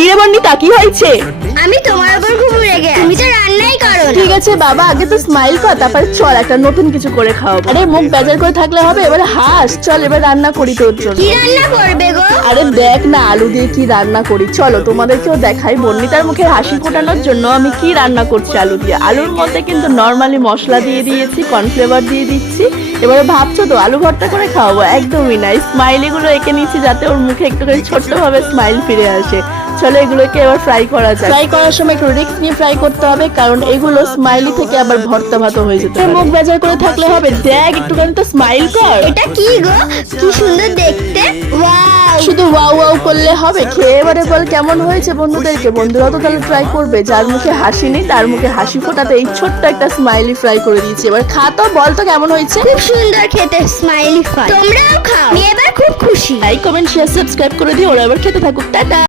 কি রে বর্ণিতা, কি হয়েছে? আমি তোমার উপর খুব রেগে আছি। তুমি তো রান্নাই করো না। ঠিক আছে বাবা, আগে তো স্মাইল কর, তারপরে চল একটা নতুন কিছু করে খাওয়াবো। আরে মুখ বেজার করে থাকলে হবে, এবার হাস। চল এবার রান্না করি তোর জন্য। কি রান্না করবে গো? আরে দেখ না আলু দিয়ে কি রান্না করি, চলো তোমাদেরকেও দেখাই। বর্ণিতার মুখে হাসি ফোটানোর জন্য আমি কি রান্না করছি আলু দিয়ে। আলুর মধ্যে কিন্তু নর্মালি মশলা দিয়ে দিয়েছি, কর্নফ্লেভার দিয়ে দিচ্ছি। এবারে ভাবছো তো আলু ভর্তা করে খাওয়াবো? একদমই না, স্মাইলি গুলো এঁকে নিচ্ছি যাতে ওর মুখে একটুখানি ছোট্ট ভাবে স্মাইল ফিরে আসে। চলো এগুলোকে এবার ফ্রাই করা যায়। ফ্রাই করার সময় একটু রিস্ক নিয়ে ফ্রাই করতে হবে, কারণ এগুলো স্মাইলি থেকে আবার ভর্তা ভাত হয়ে যেতে পারে। মুখ বেজার করে থাকলে হবে, দেখ একটুখানি তো স্মাইল কর। এটা কি গো? কি সুন্দর দেখতে। ওয়াও! শুধু ওয়াও ওয়াও করলে হবে? খেয়ে এবারে বল কেমন হয়েছে বন্ধুদেরকে। বন্ধুরাও তো তাহলে ট্রাই করবে। যার মুখে হাসি নেই তার মুখে হাসি ফোটাতে এই ছোট্ট একটা স্মাইলি ফ্রাই করে দিয়েছি। এবার খা তো, বল তো কেমন হয়েছে। খুব সুন্দর খেতে স্মাইলি ফ্রাই। তোমরাও খাও। আমি এবার খুব খুশি। লাইক কমেন্ট শেয়ার সাবস্ক্রাইব করে দিও। ওরা এবার খেতে থাকুক। টাটা।